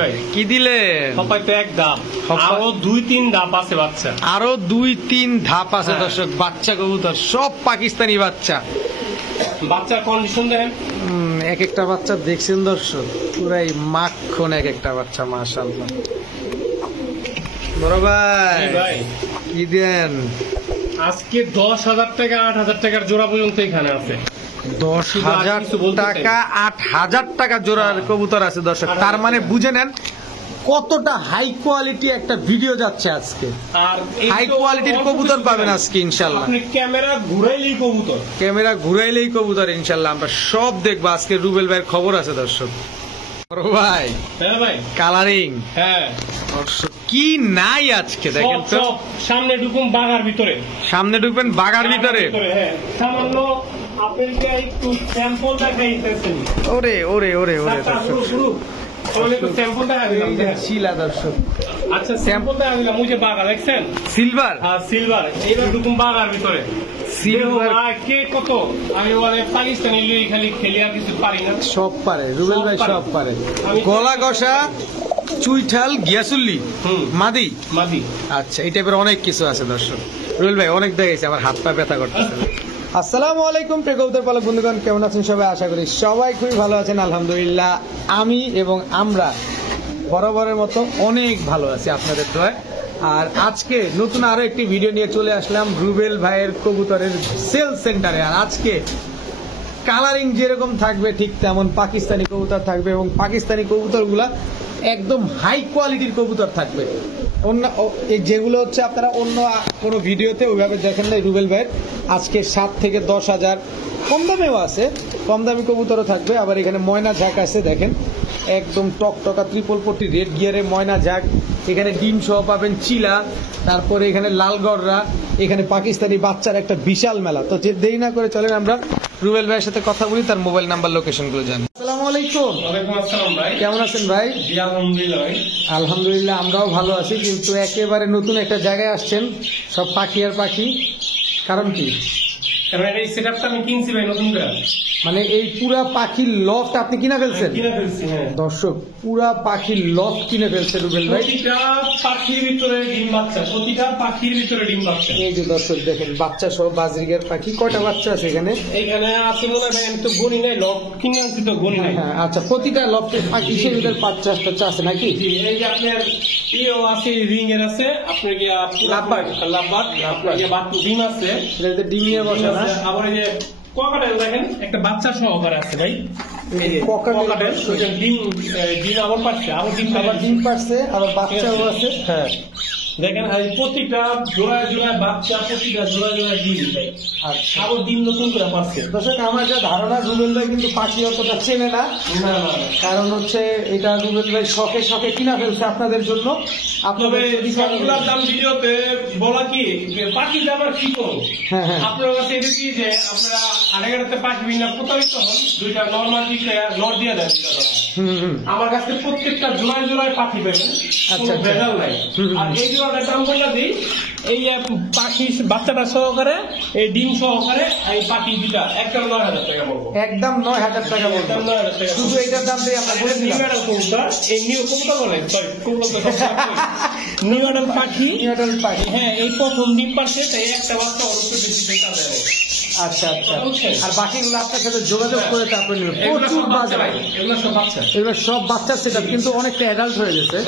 ভাই কি দিলে? এক ধাপ, আরো 2-3 ধাপ আছে বাচ্চা, আরো 2-3 ধাপ আছে দর্শক। বাচ্চা কবুতর সব পাকিস্তানি বাচ্চা। বাচ্চার কন্ডিশন দেখেন, এক একটা বাচ্চা দেখছেন দর্শক, পুরাই মাখন এক একটা বাচ্চা, মাশাআল্লাহ। বড় ভাই কি দেন? আজকে 10,000 টাকা 8,000 টাকার জোড়া পর্যন্ত এখানে আছে। 10,000 টাকা 8,000 টাকা জোড়ার কবুতর আছে দর্শক। তার মানে বুঝে নেন কতটা হাই কোয়ালিটি একটা ভিডিও যাচ্ছে আজকে। আর হাই কোয়ালিটির কবুতর পাবেন আজকে ইনশাল্লাহ। আপনি ক্যামেরা ঘুরাইলেই কবুতর, ক্যামেরা ঘুরাইলেই কবুতর ইনশাল্লাহ। আমরা সব দেখবো আজকে। রুবেল ভাইয়ের খবর আছে দর্শক। ভাই হ্যাঁ ভাই, কালারিং হ্যাঁ দর্শক কি নাই আজকে দেখেন তো। সামনে ঢুকুন বাগার ভিতরে, সামনে ঢুকবেন বাগার ভিতরে। হ্যাঁ সামান্য আপেলকে একটু স্যাম্পল দেখাইতেছেন। ওরে ওরে ওরে ওরে দর্শক, শিলা দর্শক। আচ্ছা স্যাম্পল দেখা দিলাম, মুঝে বাগা দেখছেন সিলভার। হ্যাঁ সিলভার। এইবার ঢুকুন বাগার ভিতরে। সিলভার কে কত আমি বলে পাকিস্তানি লই খালি খেলি আর কিছু পারি না। সব পারে রুবেল ভাই, সব পারে। গলা ঘষা, চুইঠাল, গিয়াসুল্লি, মাদি মাদি। আচ্ছা এই টাইপের অনেক কিছু আছে দর্শক। রুবেল ভাই অনেক দেখেছি, আমার হাত পা ব্যথা করতেছে। আসসালামু আলাইকুম প্রিয় কবুতর পালক বন্ধুগণ, কেমন আছেন সবাই? আশা করি সবাই খুবই ভালো আছেন। আলহামদুলিল্লাহ আমি এবং আমরা বরাবরের মতো অনেক ভালো আছি আপনাদের দোয়ায়। আর আজকে নতুন আরো একটি ভিডিও নিয়ে চলে আসলাম রুবেল ভাইয়ের কবুতরের সেল সেন্টারে। আর আজকে কালারিং যেরকম থাকবে ঠিক তেমন পাকিস্তানি কবুতর থাকবে, এবং পাকিস্তানি কবুতরগুলা একদম হাই কোয়ালিটির কবুতর থাকবে। অন্য যেগুলো হচ্ছে আপনারা অন্য কোনো ভিডিওতে ওইভাবে দেখেন না। রুবেল ভাইয়ের আজকে 7 থেকে 10,000 কম দামেও আছে, কম দামি কবুতরও থাকবে। আবার এখানে ময়না ঝাঁক আছে দেখেন, একদম টকটকা ত্রিপল পট্টি রেড গিয়ারে ময়না ঝাঁক। এখানে ডিম সহ পাবেন চিলা, তারপরে এখানে লালগড়রা, এখানে পাকিস্তানি বাচ্চার একটা বিশাল মেলা। তো যে দেরি না করে চলেন আমরা রুবেল ভাইয়ের সাথে কথা বলি, তার মোবাইল নাম্বার লোকেশন গুলো জানি। আসসালামু আলাইকুম। ওয়ালাইকুম আসসালাম ভাই, কেমন আছেন ভাই? জি আলহামদুলিল্লাহ ভাই। আলহামদুলিল্লাহ আমরাও ভালো আছি, কিন্তু একেবারে নতুন একটা জায়গায় আসছেন, সব পাখি আর পাখি। কারণ কি? কারণ এই সেটআপটা আমি কিনছি ভাই নতুন করে। মানে এই পুরা পাখির লফট আপনি কিনে ফেলছেন? কিনে ফেলছি হ্যাঁ দর্শক, পুরা পাখির লফট কিনে ফেলছে রুবেল ভাই। প্রতিটা পাখির ভিতরে ডিম বাচ্চা, প্রতিটা পাখির ভিতরে ডিম বাচ্চা। এই যে দর্শক দেখেন, বাচ্চা সহ বাজরিগার পাখি। কয়টা বাচ্চা আছে এখানে? এখানে আছে মনে হয়, আমি তো গনি নাই, লক কিনে আনছি তো গনি নাই। হ্যাঁ আচ্ছা, প্রতিটা লফটের পাখি হিসেবে বাচ্চা টাচ্চা আছে নাকি? এই যে আপনার ইও আছে, রিং এর আছে, আপনার কি লাভবার্ড, আপনার যে বাচ্চা ডিম আছে, ডিম নিয়ে বসে না। আবার এই যে ককাটেল দেখেন একটা বাচ্চা সহকারে আছে ভাই। এই যে ককাটেল ডিম আবার পাচ্ছে, আবার ডিম পারছে, আবার বাচ্চাও আছে। হ্যাঁ দেখেন আর প্রতিটা জোড়ায় জোড়ায় বাচ্চা, প্রতিটা জোড়ায় জোড়ায় ডিম দেয়। আচ্ছা, আবার ডিম নতুন করে পাচ্ছে। দর্শক আমার যা ধারণা, রুবেল ভাই কিন্তু পাখি অতটা চেনে না। কারণ হচ্ছে এটা রুবেল ভাই শখে শখে কিনা ফেলছে আপনাদের জন্য। আপনাদের সবগুলার দাম ভিডিওতে বলা কি পাখি দাম আর কি করবো। হ্যাঁ হ্যাঁ, আপনার কাছে এটা কি যে আপনারা হাড়াগাড়াতে পাখি বিনা প্রতারিত হন, দুইটা নর্মাল দিকে নট দিয়ে দেন। আমার কাছে প্রত্যেকটা জোড়ায় জোড়ায় পাখি পাবেন, আচ্ছা ভেজাল নাই। আর এই জোড়াটার দাম বলে দিই, এই পাখি বাচ্চাটা সহকারে, এই ডিম সহকারে, এই পাখি দুটা একদম 9,000 টাকা বলবো। একদম 9,000 টাকা বলবো। একদম 9,000 টাকা। শুধু এটার দাম দিয়ে আমরা বলে দিলাম। এই নিউ কবুতর বলেন, সরি কবুতর তো নিউ অ্যাডাল পাখি। নিউ অ্যাডাল পাখি, হ্যাঁ এই প্রথম ডিম পাচ্ছে, তাই একটা বাচ্চা অল্প বেশি দেখা দেয়। আচ্ছা আচ্ছা, আর বাকিগুলো আপনার সাথে যোগাযোগ করে তারপরে নেবেন। এগুলো প্রচুর সব বাচ্চা ভাই, এগুলো সব বাচ্চা। এগুলো সব বাচ্চা সেটা, কিন্তু অনেকটা অ্যাডাল্ট হয়ে গেছে।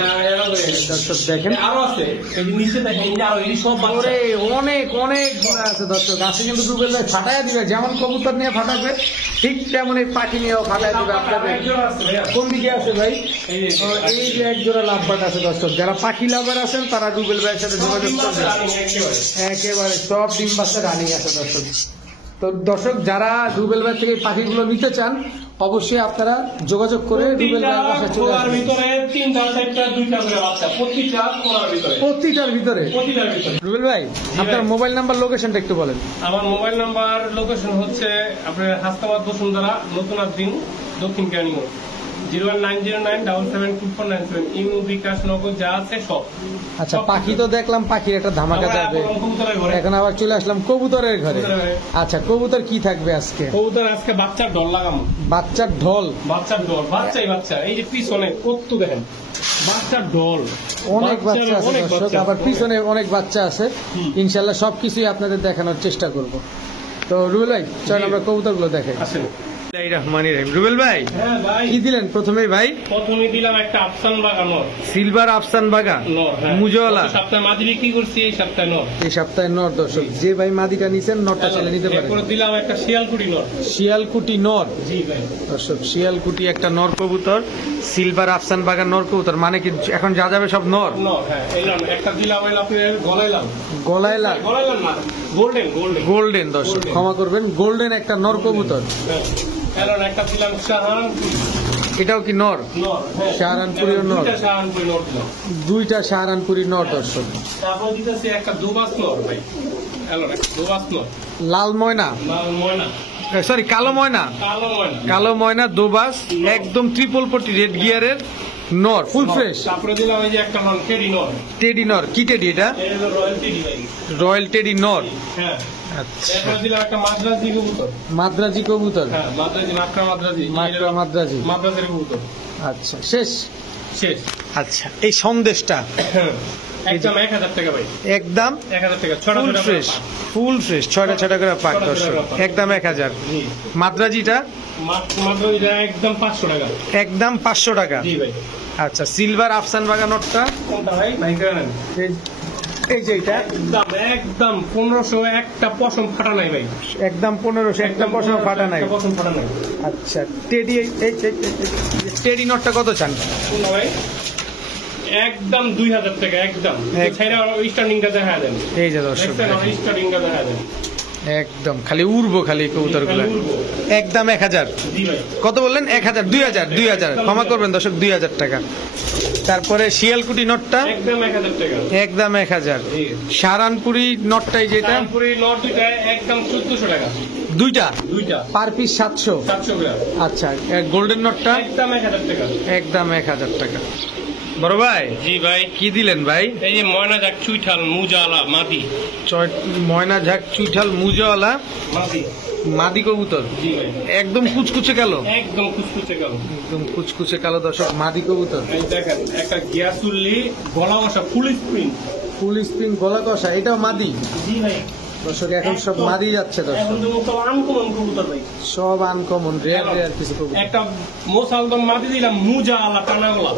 দর্শক দেখেন আরো আছে, এই যে নিচে দেখেন, আরো এই সব বাচ্চা। ওরে অনেক অনেক গুণা আছে দর্শক। আছে কিন্তু রুবেল ভাই ফাটাইয়া দিবে, যেমন কবুতর নিয়ে ফাটাবে ঠিক তেমন এই পাখি নিয়েও ফাটাই দিবে আপনাদের। কোন দিকে আছে ভাই? এই যে এক জোড়া লাভবার্ড আছে দর্শক। যারা পাখি লাভার আছেন তারা রুবেল ভাইয়ের সাথে যোগাযোগ করবেন। একেবারে সব ডিম বাচ্চা রানিং আছে দর্শক। তো দর্শক, যারা রুবেল ভাই থেকে পাখিগুলো নিতে চান অবশ্যই আপনারা যোগাযোগ করে রুবেল ভাইয়ের বাসায় চলে আসবেন। ভিতরে 3টা 4টা 2টা করে বাচ্চা, প্রতিটা কোণার ভিতরে, প্রতিটার ভিতরে। রুবেল ভাই আপনার মোবাইল নাম্বার লোকেশনটা একটু বলেন। আমার মোবাইল নাম্বার লোকেশন হচ্ছে আপনার হাসনাবাদ বসুন্ধরা, নতুন আদ্দিন, দক্ষিণ কেরানীগঞ্জ। 01909772497 ইমো বিকাশ নগদ যা আছে সব। আচ্ছা, পাখি তো দেখলাম, পাখির একটা ধামাকা আমরা যাবে। এখন কবুতরের ঘরে। এখন আবার চলে আসলাম কবুতরের ঘরে। কবুতরের ঘরে। আচ্ছা, কবুতর কি থাকবে আজকে? কবুতর আজকে বাচ্চার ঢল লাগাম। বাচ্চার ঢল। বাচ্চার ঢল, বাচ্চাই বাচ্চা। এই যে পিছনে কত দেখেন বাচ্চার ঢল, অনেক বাচ্চা বাচ্চার আছে অনেক দর্শক, বাচ্চা। আবার পিছনে অনেক বাচ্চা আছে। হুম। ইনশাল্লাহ সবকিছুই আপনাদের দেখানোর চেষ্টা করব। তো রুবেল ভাই চল জি। আমরা কবুতরগুলো দেখাই। আসেন। রুবেল ভাই হ্যাঁ ভাই, কি দিলেন প্রথমেই ভাই? প্রথমে দিলাম একটা আফসান বাগা নর। সিলভার আফসান বাগা নর, হ্যাঁ। মুজওয়ালা। গত সপ্তাহে মাদি বিক্রি করছি, এই সপ্তাহে নর। এই সপ্তাহে নর দর্শক, যে ভাই মাদিটা নিছেন নরটা চলে নিতে পারেন। এরপরে দিলাম একটা শিয়ালকুটি নর। শিয়ালকুটি নর জি ভাই। দর্শক, শিয়ালকুটি একটা নর কবুতর, সিলভার আফসান বাগা নর কবুতর। মানে কি এখন যা যাবে সব নর? নর, হ্যাঁ। এলাম একটা দিলাম, এলাম আপনার গলাইলাম। গলায় লাগ গলাইলাম না, গোল্ডেন গোল্ডেন। গোল্ডেন দর্শক, Golden। ক্ষমা করবেন, গোল্ডেন একটা নর কবুতর। হ্যাঁ। এলাম একটা দিলাম শাহরানপুরি এটাও কি নর? নর, হ্যাঁ। শাহরানপুরিও নর। দুইটা শাহরানপুরি নর দিলাম। দুইটা শাহরানপুরি নর দর্শক। তারপর দিতেছি একটা দুবাস নর ভাই। এলাম একটা দুবাস নর। লাল ময়না, লাল ময়না, সরি কালো ময়না, কালো ময়না। কালো ময়না দোবাস, একদম ট্রিপল পটি রেড গিয়ারের নর, ফুল ফ্রেশ। তারপরে দিলাম এই যে একটা নর, টেডি নর। টেডি নর, কি টেডি এটা? এই হলো রয়্যাল টেডি ভাই। রয়্যাল টেডি নর। হ্যাঁ। আচ্ছা, এরপরে দিলাম একটা মাদ্রাজি কবুতর। মাদ্রাজি কবুতর। হ্যাঁ, মাদ্রাজি, মাকড়া মাদ্রাজি। মাকড়া মাদ্রাজি। মাদ্রাজের কবুতর। আচ্ছা, শেষ। শেষ। আচ্ছা, এই সন্দেশটা হ্যাঁ। একদম 1000 টাকা ভাই। একদম 1000 টাকা। ছটা ফুল ছটা ফ্রেশ, করে পাক। ফুল ফ্রেশ, ছয়টা ছয়টা করে পাক ছয়টা দর্শক, ছয়টা করে পাক। একদম 1000। জি। মাদ্রাজিটা মাদ্রাজিটা একদম 500 টাকা। একদম 500 টাকা। জি ভাই। আচ্ছা, সিলভার আফসান বাগা নটটা কোনটা ভাই? ভাই কেন? এই যে এটা একদম একদম 1500, একটা পশম ফাটা নাই ভাই। একদম 1500, একটা পয়সা ফাটা নাই। একটা পশম ফাটা নাই। আচ্ছা, টেডি টেডি নটটা কত চান? কোনটা ভাই? একদম 2000 টাকা। একদম ছাইরা স্টার্টিংটা দেখা দেন। এই যে দর্শক দেখছেন, স্টার্টিংটা দেখা দেন। একদম খালি উড়বো, খালি কবুতর গুলা। একদম 1000। জি ভাই। কত বললেন? 1000, 2000, ক্ষমা করবেন দর্শক, 2000 টাকা। তারপরে শিয়ালকুটি নটটা একদম 1000 টাকা। একদম 1000। জি। সারানপুরি নটটাই যেটা তারপরে নট দুইটা একদম 1400 টাকা। দুইটা দুইটা পার পিস 700। 700 গ্রাম। আচ্ছা, গোল্ডেন নটটা একদম 1000 টাকা। একদম 1000 টাকা। বড় ভাই জি ভাই। কি দিলেন ভাই? এই যে ময়না যাক চুইঠাল মুজালা মাদি। ময়না ঝাক চুইঠাল মুজাওয়ালা মাদি। মাদি কবুতর, জি ভাই। একদম কুচকুচে কালো, একদম কুচকুচে গেল। একদম কুচকুচে কালো দর্শক, মাদি কবুতর। এই দেখেন একটা গিয়াসুল্লি গলা বসা ফুল স্প্রিং। ফুল স্প্রিং গলা কষা, এটাও মাদি জি ভাই। দর্শক, এখন সব মাদি যাচ্ছে দর্শক, এখন তো সব আনকমন কবুতর ভাই। সব আনকমন, রেয়ার কিছু কবুতর। একটা মোসালদম মাদি দিলাম মুজা আলা টানা গলা।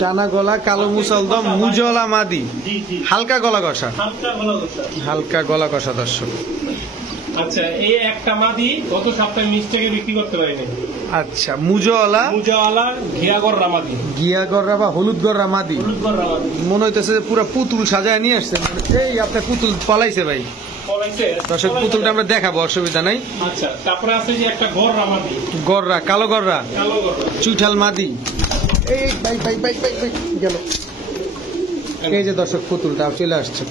টানা গলা, কালো মুসলদম, মুজওয়ালা মাদি, জি জি। হালকা গলা কষা, হালকা গলা বসা। হালকা গলা কষা দর্শক। আচ্ছা, এই একটা মাদি গত সপ্তাহে মিস্টেকে বিক্রি করতে পারিনি। আচ্ছা, মুজওয়ালা মুজাওয়ালা ঘিয়াগর রামাদি। গিয়া গররা বা হলুদ গররা মাদি। হলুদগর রামাদি। মনে হইতেছে যে পুরো পুতুল সাজায় নিয়ে আসছে। এই আপনার পুতুল পলাইছে ভাই পলাইছে? দর্শক, পুতুলটা আমরা দেখাবো, অসুবিধা নাই। আচ্ছা, তারপরে আছে যে একটা ঘর রামাদি। গররা, কালো গররা, কালো ঘর। চুইঠাল মাদি। এই ভাই ভাই ভাই ভাই ভাই গেল। এই যে দর্শক, পুতুলটা চলে আসছে।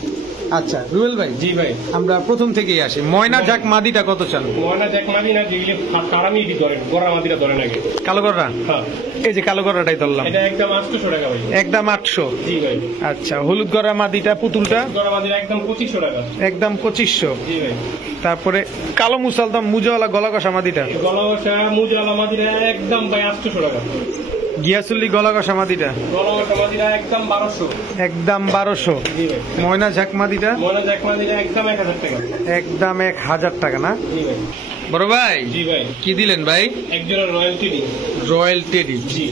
আচ্ছা রুবেল ভাই, জি ভাই। আমরা প্রথম থেকেই আসি, ময়না ঝাক মাদিটা কত চান? ময়না জ্যাক মাদি না, যেগুলি কারামি ধরেন, গড়া মাদিটা ধরেন আগে। কালো গররা, হ্যাঁ। এই যে কালো গররাটাই ধরলাম, এটা একদম 800 টাকা ভাই। একদম 800। জি ভাই। আচ্ছা, হলুদ গররা মাদিটা পুতুলটা গড়া মাদিটা একদম 2500 টাকা। একদম 2500। জি ভাই। তারপরে কালো মুসালদম মুজাওয়ালা গলা কষা মাদিটা, গলা বসা মুজালা মাদিটা একদম ভাই 800 টাকা। গিয়াসুল্লি গলা কষা মাদিটা গলা বসা মাদিটা একদম 1200। একদম 1200। জি ভাই। ময়না ঝাক মাদিটা ময়না জ্যাক মাদিটা একদম 1000 টাকা। একদম 1000 টাকা না? জি ভাই। বড় ভাই জি ভাই। কি দিলেন ভাই? একজনের রয়্যালটি দিন। রয়্যাল টেডি। জি।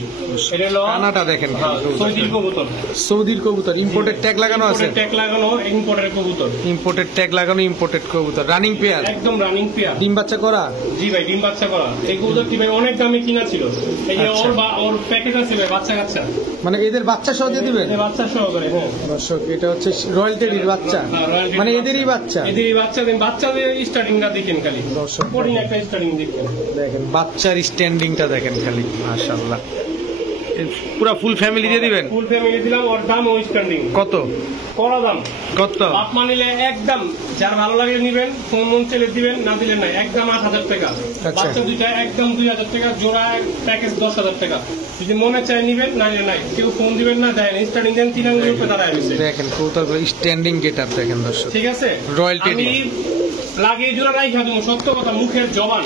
এটা হলো কানাটা দেখেন, হ্যাঁ, সৌদির কবুতর। সৌদির কবুতর, ইম্পোর্টেড ট্যাগ লাগানো আছে, ট্যাগ লাগানো, ইম্পোর্টের কবুতর। ইম্পোর্টেড ট্যাগ লাগানো, ইম্পোর্টেড কবুতর, রানিং পেয়ার, একদম রানিং পেয়ার। ডিম বাচ্চা করা। জি ভাই, ডিম বাচ্চা করা। এই কবুতরটি ভাই অনেক দামে কিনা ছিল। এই যে আচ্ছা। ওর প্যাকেজ আছে ভাই, বাচ্চা কাচ্চা। মানে এদের বাচ্চা সহ দিয়ে দিবেন? এই বাচ্চা সহকারে, হ্যাঁ। দর্শক, এটা হচ্ছে রয়্যাল টেডির বাচ্চা, হ্যাঁ, royal টেডির মানে বাচ্চা। এদেরই বাচ্চা। এদেরই বাচ্চা দেন, বাচ্চাদের স্টার্টিংটা দেখেন খালি। দর্শক কঠিন একটা স্টার্টিং দেখেন। দেখেন বাচ্চার স্ট্যান্ডিংটা দেখেন খালি, মাশাআল্লাহ। পুরা ফুল ফ্যামিলি দিয়ে দিবেন? ফুল ফ্যামিলি দিলাম, ওর দাম ও স্টার্টিং কত? করা দাম। কত? আপনি নিলে একদম, যার ভালো লাগে নিবেন, ফোন মন চেলে দিবেন, না দিলেন না, একদম 8000 টাকা। আচ্ছা। বাচ্চা দুইটা একদম 2000 টাকা জোড়া, প্যাকেজ 10,000 টাকা। যদি মনে চায় নিবেন, না নাই কেউ ফোন দিবেন না, দেন স্টার্টিং দেন 3 আঙ্গুলের উপরে দাঁড়ায় রয়েছে। দেখেন কবুতরগুলো স্ট্যান্ডিং গেট আপ দেখেন দর্শক, ঠিক আছে, রয়্যাল টেডি। আমি লাগিয়ে জোড়া রাইখা দেবো, সত্য কথা মুখের জবান।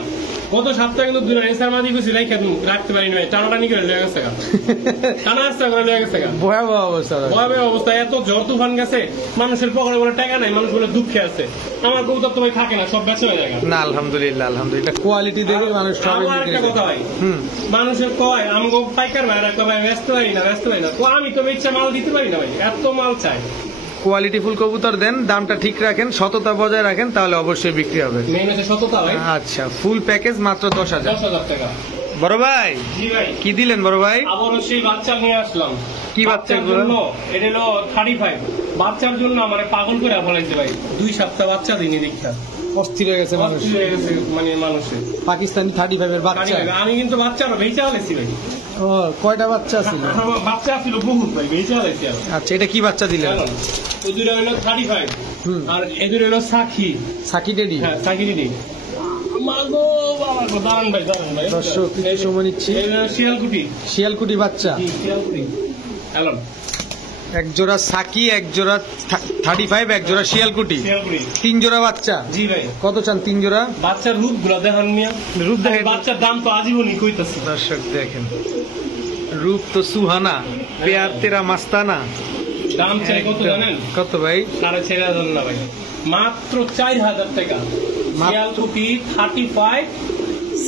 গত সপ্তাহে কিন্তু দুটো এসআর মাঝি গেছি রাইখা দেবো, রাখতে পারি না, টানাটানি করে লেগে গেছে, টানা আসতে করে লেগে গেছে। ভয়াবহ অবস্থা দর্শক। ভয়াবহ অবস্থা, এত ঝড় তুফান গেছে, মানুষের পকেটে বলে টাকা নাই, মানুষ বলে দুঃখে আছে। আমার কবুতর তো ভাই থাকে না, সব বেঁচে হয়ে যায়। না আলহামদুলিল্লাহ, আলহামদুলিল্লাহ কোয়ালিটি দেখে মানুষ সবাই আমার একটা কথা ভাই, মানুষের কয় আমগো পাইকার ভাই একটা ভাই ব্যস্ত পারি না, ব্যস্ত পারি না, তো আমি তো ইচ্ছা মাল দিতে পারি না ভাই, এত মাল চাই। কোয়ালিটি ফুল কবুতর দেন, দামটা ঠিক রাখেন, সততা বজায় রাখেন, তাহলে অবশ্যই বিক্রি হবে। মেইন হচ্ছে সততা ভাই। আচ্ছা, ফুল প্যাকেজ মাত্র 10,000। 10,000 টাকা। বড় ভাই জি ভাই, কি দিলেন বড় ভাই? আবারও সেই বাচ্চা নিয়ে আসলাম। কি বাচ্চা বাচ্চার জন্য এটা হলো 35। বাচ্চার জন্য আমার পাগল করে ফলাইছে ভাই, 2 সপ্তাহ বাচ্চা দিনই দীক্ষা অস্থির হয়ে গেছে মানুষ, অস্থির হয়ে গেছে মানে মানুষের। পাকিস্তানি 35 এর বাচ্চা। আমি কিন্তু বাচ্চাটা বেচা হলেছি ভাই। ও কয়টা বাচ্চা ছিল? আমার বাচ্চা ছিল বহুত ভাই, বেচা হলেছি। আচ্ছা, এটা কি বাচ্চা দিলেন? ওই দুটো হলো 35 আর এই দুটো হলো সাকি। সাকি টেডি। হ্যাঁ সাকি দিদি। মাগো বাবা গো, দাঁড়ান ভাই, দাঁড়ান ভাই। দর্শক কিছু সময় নিচ্ছি। শিয়ালকুটি। শিয়ালকুটি বাচ্চা। জি শিয়ালকুটি। হ্যালো, এক জোড়া সাকি, এক জোড়া 35, এক জোড়া শিয়ালকুটি, শিয়ালকুটি। 3 জোড়া বাচ্চা। জি ভাই। কত চান 3 জোড়া? বাচ্চার রূপ গুলো দেখান মিয়া, রূপ দেখেন বাচ্চার দাম তো আজীবনই কইতাছে। দর্শক দেখেন, রূপ তো সুহানা, প্যার তেরা মাস্তানা। দাম চাই কত জানেন? কত ভাই? 4,500 না ভাই, মাত্র 4,000 টাকা। শিয়ালকুটি 35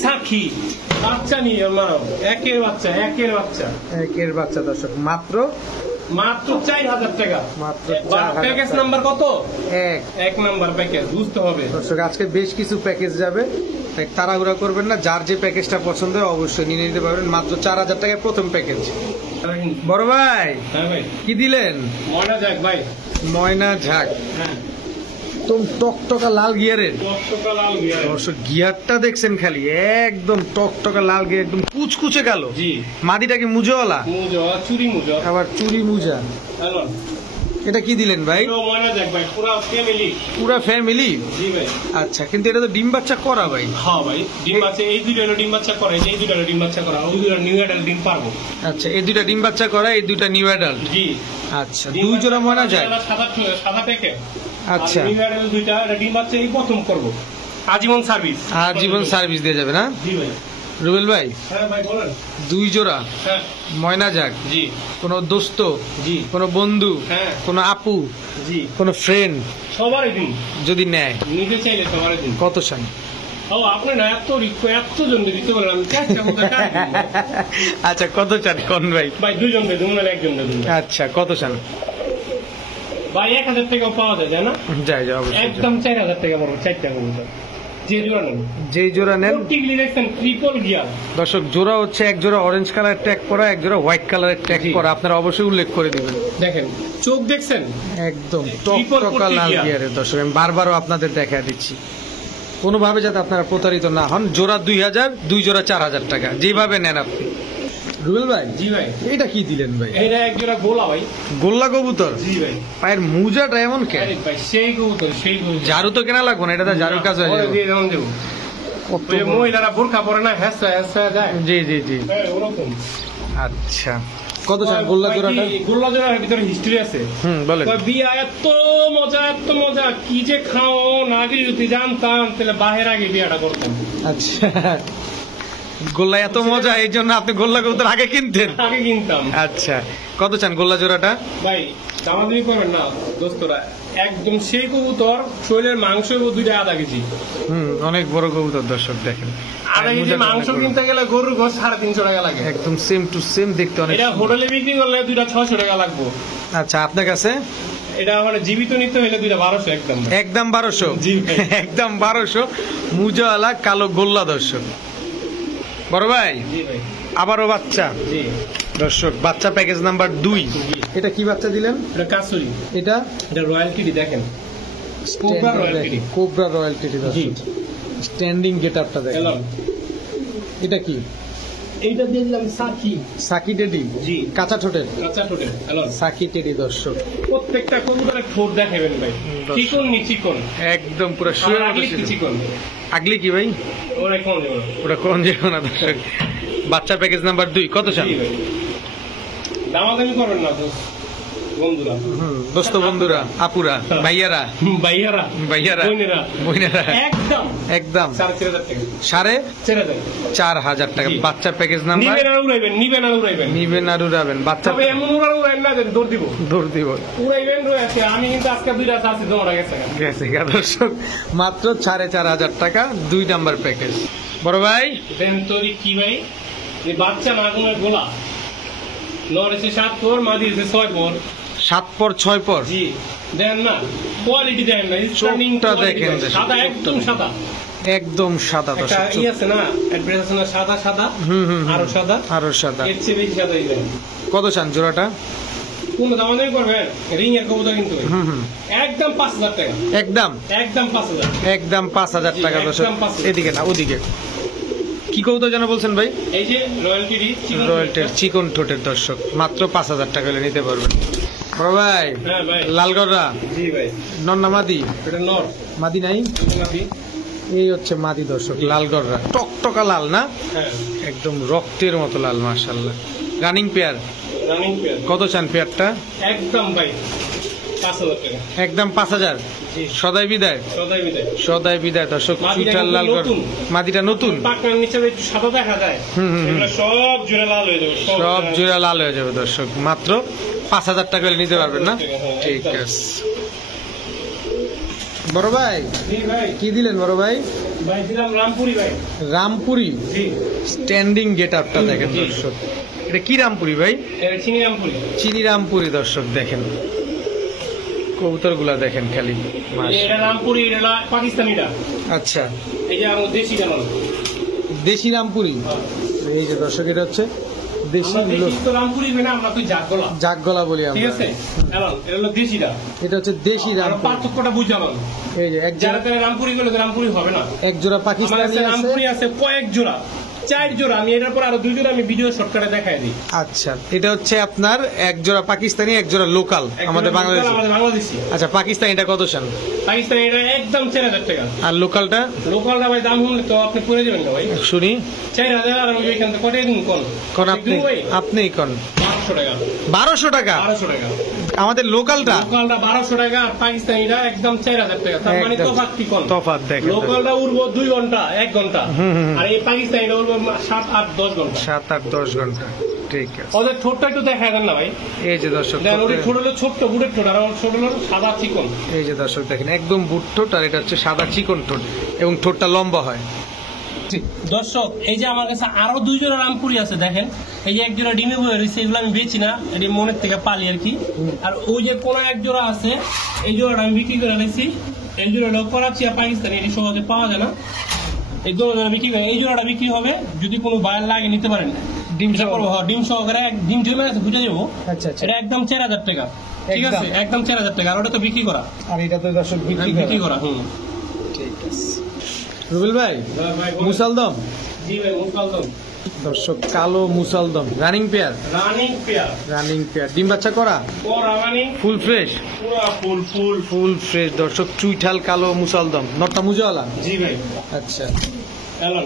সাকি বাচ্চা নিয়ে মারো, একের বাচ্চা, একের বাচ্চা, একের বাচ্চা দর্শক, মাত্র 4,000 টাকা। মাত্র প্যাকেজ 4,000 নাম্বার কত? এক। 1 নাম্বার প্যাকেজ, বুঝতে হবে দর্শক আজকে বেশ কিছু প্যাকেজ যাবে, তাই তাড়াহুড়া করবেন না, যার যে প্যাকেজটা পছন্দ হয় অবশ্যই নিয়ে নিতে পারবেন। মাত্র 4,000 টাকায় প্রথম প্যাকেজ। বড় ভাই হ্যাঁ ভাই, কি দিলেন? ময়না যাক ভাই। ময়না ঝাক, হ্যাঁ, একদম টকটকা লাল গিয়ারের। কতটা লাল গিয়ার। দর্শক গিয়ারটা দেখছেন খালি, একদম টকটকা লাল গিয়ার, একদম কুচকুচে গেল। জি, মাদিটা কি মুজোওয়ালা? মুজো, চুরি মুজো। আবার চুরি মুজা। হ্যালো, এটা কি দিলেন ভাই? ময়না যাক ভাই, পুরো ফ্যামিলি। পুরা ফ্যামিলি। জি ভাই। আচ্ছা, কিন্তু এটা তো ডিম বাচ্চা করা ভাই। হ্যাঁ ভাই, ডিম বাচ্চা, এই দুটো হলো ডিম বাচ্চা করে, এই দুটো হলো ডিম বাচ্চা করা, ওই দুটো নিউ অ্যাডাল্ট ডিম পারবো। আচ্ছা, এই দুইটা ডিম বাচ্চা করা, এই দুইটা নিউ অ্যাডাল্ট। জি। আচ্ছা, 2 জোড়া ময়না যায়। সাদা প্যাকেট। আচ্ছা, নিউ অ্যাডাল্ট দুইটা, এটা ডিম বাচ্চা এই প্রথম করবো, আজীবন সার্ভিস। আর জীবন সার্ভিস দিয়ে যাবে না জি ভাই। রুবেল ভাই? হ্যাঁ ভাই বলেন। 2 জোড়া হ্যাঁ। ময়না যাক, জি কোন দোস্ত, জি কোন বন্ধু, হ্যাঁ কোন আপু, জি, কোন ফ্রেন্ড সবারই দিন, যদি নেয় নিজে চাইলে সবারই দিন। কত চান? ও আপনি না এত জন দিতে বললেন, আমি চারটা মতো কাজ দিই। আচ্ছা, কত চান কোন ভাই? ভাই 2 জন দেবো না, 1 জন দেবো। আচ্ছা, কত চান? ভাই 1,000 টাকাও পাওয়া যায়, জানা? যাই যাই অবশ্যই। একদম 4,000 টাকা পড়বো, 4টা কবুতর। যে জোড়া নেন, যেই জোড়া নেন। টিকলি দেখছেন, ট্রিপল গিয়ার। দর্শক জোড়া হচ্ছে এক জোড়া অরেঞ্জ কালার ট্যাগ করা, এক জোড়া হোয়াইট কালারের ট্যাগ জি। করা, আপনারা অবশ্যই উল্লেখ করে দিবেন। দেখেন চোখ দেখছেন, একদম Triple টকটকা লাল গিয়ার। গিয়ারের। দর্শক আমি বারবারও আপনাদের দেখা দিচ্ছি, কোনোভাবে যাতে আপনারা প্রতারিত না হন। জোড়া 2,000, 2 জোড়া 4,000 টাকা, যেভাবে নেন আপনি। রুবেল ভাই, জি ভাই, এটা কি দিলেন ভাই? এটা এক জোড়া গোলা ভাই। গোল্লা কবুতর। জি ভাই। পায়ের মুজাটা এমন কেন? আরে ভাই সেই কবুতর, সেই কবুতর। ঝাড়ু তো কেনা লাগবে না, এটা তো ঝাড়ুর কাজ হয়ে যাবে। দিয়ে যেমন দেবো, কত ওই যে বড়। মহিলারা বোরখা পরে না, হ্যাঁ যায়। জি জি জি। হ্যাঁ, ওরকম। আচ্ছা, কত চান গোল্লা জোড়াটা? গোল্লা জোড়ার ভিতরে হিস্ট্রি আছে। বলেন। বিয়া এত মজা, এত মজা, কি যে খাও না, আগে যদি জানতাম তাহলে বাহের আগে বিয়াটা করতাম। আচ্ছা, গোল্লা এত মজা, এই জন্য আপনি গোল্লা কবুতর আগে কিনতেন? আগে কিনতাম। আচ্ছা, কত চান গোল্লা জোড়াটা? ভাই দামাদামি করবেন না দোস্তরা, একদম সেই কবুতর, শরীরের মাংস 2.5 কেজি। অনেক বড় কবুতর দর্শক দেখেন। 2.5 কেজি মাংস কিনতে গেলে গরুর গোশ 350 টাকা লাগে। একদম সেম টু সেম দেখতে অনেক এটা সুন্দর। হোটেলে বিক্রি করলে 2.600 টাকা লাগবে। আচ্ছা, আপনার কাছে? এটা মানে জীবিত নিতে হলে 2.1200 একদম। একদম 1200? জি ভাই। একদম 1200 মুজাওয়ালা কালো গোল্লা দর্শক। বড় ভাই জি ভাই। আবারও বাচ্চা। জি দর্শক বাচ্চা প্যাকেজ নাম্বার 2। এটা কি বাচ্চা দিলেন? এটা কাসুরি, এটা এটা রয়্যালটি দেখেন, কোবরা রয়্যালটি। কোবরা রয়্যালটি জি। দর্শক, স্ট্যান্ডিং গেট আপটা দেখেন। হ্যালো, এটা কি? এইটা দিয়ে দিলাম সাকি। সাকি টেডি? জি। কাঁচা ঠোঁটের কাঁচা ঠোঁটের। হ্যালো, সাকি টেডি দর্শক। প্রত্যেকটা কবুতরের ঠোঁট দেখাবেন ভাই, চিকন নি চিকন, একদম পুরো শুয়ে আগলি চিকন। আগলি কি ভাই? ওরা কোন দেবো? ওটা কোন যাবে না দর্শক, বাচ্চা প্যাকেজ নাম্বার 2 কত চান? জি ভাই। দামাদামি করবেন না দোস্ত বন্ধুরা, দোস্ত বন্ধুরা, আপুরা, ভাইয়ারা, ভাইয়ারা, ভাইয়ারা, বোনেরা, বোনেরা, একদম একদম 4,500 টাকা, 4,500 টাকা জি। বাচ্চা প্যাকেজ নাম্বার। নিবেন আর উড়াইবেন, নিবেন আর উড়াইবেন, নিবেন আর উড়াবেন বাচ্চা তবে এমন উড়াইবেন না যে দৌড় দিব, দৌড় দিব উড়াইবেন রয়েছে। আমি কিন্তু আজকে 2টা চাচ্ছি দৌড়া গেছে। গেছে গা দর্শক, মাত্র 4,500 টাকা 2 নাম্বার প্যাকেজ। বড় ভাই দেন তৈরি কি ভাই, এই বাচ্চা মাগুনের গোলা নর এসে 7 পর, মাদি এসে 6 পর। 7 পর 6 পর। জি দেন না, কোয়ালিটি দেন না, স্টার্নিং চোখটা দেখেন, সাদা, একদম সাদা, একদম সাদা একটা দর্শক। ই আছে না, অ্যাড্রেস আছে না, সাদা সাদা, আরো সাদা, আরো সাদা। এর চেয়ে বেশি সাদা দেন। কত চান জোড়াটা? কোন দামাদামি করবেন? রিং এর কবুতর কিন্তু একদম 5,000 টাকা, একদম একদম 5,000, একদম 5,000 টাকা জি, দর্শক। একদম 5,000 এদিকে না ওদিকে। কি কবুতর যেন বলছেন ভাই? এই যে রয়্যালটি রয়্যালটির চিকন ঠোঁটের দর্শক, মাত্র 5,000 টাকা হলে নিতে পারবেন। বড় ভাই হ্যাঁ ভাই, লালগড়রা জি ভাই, নন্না মাদি, এটা নর মাদি নাই, নাকি? এই হচ্ছে মাদি দর্শক, লালগড়রা টকটকা লাল না, হ্যাঁ, একদম রক্তের মতো লাল মাশাআল্লাহ। রানিং পেয়ার রানিং পেয়ার, কত চান পেয়ারটা? একদম ভাই 5,000 টাকা, একদম 5,000। জি সদাই বিদায়, সদাই বিদায়। সদাই বিদায় দর্শক। মাদিটা চুইঠাল কিন্তু লালগড় নতুন। মাদিটা নতুন, পাকনার নিচে একটু সাদা দেখা যায়, এগুলো সব জোড়া লাল হয়ে যাবে, সব জোড়া লাল হয়ে যাবে দর্শক। মাত্র 5,000 টাকা হলে নিতে পারবেন না? ঠিক আছে বড় ভাই। জি ভাই, কি দিলেন বড় ভাই? ভাই দিলাম রামপুরি ভাই। রামপুরি জি, স্ট্যান্ডিং গেট আপটা দেখেন জি। দর্শক। এটা কি রামপুরি ভাই? এটা চিনি রামপুরি। চিনি রামপুরি দর্শক, দেখেন কবুতর গুলা দেখেন খালি। এটা রামপুরি, এটা পাকিস্তানিটা, আচ্ছা, এই যে আমাদের দেশি জানাল। দেশি রামপুরি। এই যে দর্শক, এটা হচ্ছে দেশি আমরা দেশি তো রামপুরি না, আমরা তুই জাগগোলা, জাগগলা বলি ঠিক আমরা। আছে? এবার এটা হলো দেশিটা, এটা হচ্ছে দেশি আর রামপুরি। পার্থক্যটা বুঝালাম। এই যে এক যারা জোড়া, তারা রামপুরি করলে তো রামপুরি হবে না। এক জোড়া আমার পাকিস্তানি কাছে আছে। রামপুরি আছে কয়েক জোড়া, 4 জোড়া। আমি এটার পর আরো 2 জোড়া আমি ভিডিও শর্টকাটে দেখাই দিই। আচ্ছা, এটা হচ্ছে আপনার এক জোড়া পাকিস্তানি, এক জোড়া লোকাল এক আমাদের জোড়া বাংলাদেশে। আমাদের বাংলাদেশি। আচ্ছা, পাকিস্তানিটা কত চান? পাকিস্তানি এটা একদম 4,000 টাকা। আর লোকালটা লোকালটা ভাই দাম হলে তো আপনি পড়ে যাবেন না ভাই। শুনি। 4,000 আর আমি ওইখান থেকে কটাই দিন কোন কোন আপনি? আপনিই কোন। 1200 টাকা। 1200 টাকা 1200 টাকা আমাদের লোকালটা। লোকালটা 1200 টাকা, আর পাকিস্তানিটা একদম 4,000 টাকা। তার মানে একদম। তফাৎ কি কোন? তফাৎ দেখেন। লোকালটা উড়বো 2 ঘন্টা 1 ঘন্টা, আর এই পাকিস্তানিটা উড়বো 7, 8, 10 ঘন্টা। 7, 8, 10 ঘন্টা। ঠিক আছে। ওদের ঠোঁটটা একটু দেখা দেন না ভাই। এই যে দর্শক, দেন ওদের ঠোঁট হলো ছোট্ট বুড়ের ঠোঁট, আর আমার ঠোঁট হলো সাদা চিকন। এই যে দর্শক দেখেন, একদম বুট ঠোঁট, আর এটা হচ্ছে সাদা চিকন ঠোঁট, এবং ঠোঁটটা লম্বা হয়। দর্শক এই যে আমার কাছে আরো 2 জোড়া রামপুরি আছে, দেখেন এই যে এক জোড়া ডিমে বয়ে রয়েছে, এগুলো আমি বেচি না, এটি মনের থেকে পালি আর কি। আর ওই যে কোন এক জোড়া আছে, এই জোড়াটা আমি বিক্রি করে নিয়েছি। এই জোড়াটা করাচ্ছি আর পাকিস্তানি, এটি সহজে পাওয়া যায় না। এই জোড়া বিক্রি করে, এই জোড়াটা বিক্রি হবে, যদি কোনো বায়ার লাগে নিতে পারেন। ডিম এটা করবো, হ্যাঁ, ডিম সহকারে ডিম জমে আছে, বুঝে যাবো। আচ্ছা, আচ্ছা। এটা একদম 4,000 টাকা, ঠিক একদম। আছে? একদম 4,000 টাকা, আর ওটা তো বিক্রি করা, আর এটা তো দর্শক বিক্রি করা। ঠিক আছে। রুবেল ভাই, ভাই মুসালদম জি ভাই, মুসলদম দর্শক, কালো মুসালদম running pair. Running pair, running pair, ডিম বাচ্চা করা, রানিং ফুল ফ্রেশ, পুরা ফুল। ফুল ফ্রেশ দর্শক। চুইঠাল কালো মুসালদম, নটটা মুজাওয়ালা। জি ভাই, আচ্ছা, এলন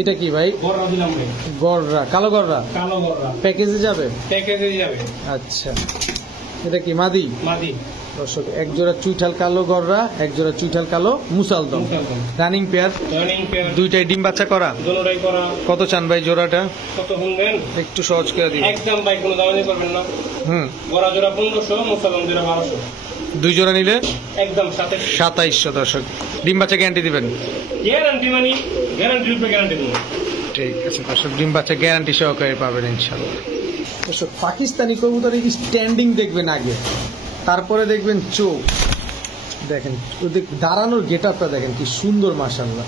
এটা কি ভাই? গররা দিলাম ভাই, গররা, কালো গররা কালো গররা প্যাকেজে যাবে। প্যাকেজে যাবে। আচ্ছা, এটা কি মাদি? মাদি দর্শক, এক জোড়া চুইঠাল কালো গররা, এক জোড়া চুইঠাল কালো মুসালদম, মুসলদম, রানিং পেয়ার, রানিং পেয়ার, দুইটাই ডিম বাচ্চা করা। দোনোটাই করা। কত চান ভাই জোড়াটা? কত শুনবেন? একটু সহজ করে দিন। একদম ভাই, কোনো দামানি করবেন না। গড়া জোড়া 1500, মুসলদম জোড়া 1200, দুই জোড়া নিলে একদম 2700 দর্শক। ডিম বাচ্চা গ্যারান্টি দিবেন? গ্যারান্টি মানে গ্যারান্টি রূপে গ্যারান্টি দেবো। ঠিক আছে দর্শক, ডিম বাচ্চা গ্যারান্টি সহকারে পাবেন ইনশাল্লাহ। দর্শক, পাকিস্তানি কবুতরের স্ট্যান্ডিং দেখবেন আগে, তারপরে দেখবেন চোখ। দেখেন ওদের দাঁড়ানোর গেটআপটা দেখেন কি সুন্দর মাশাআল্লাহ।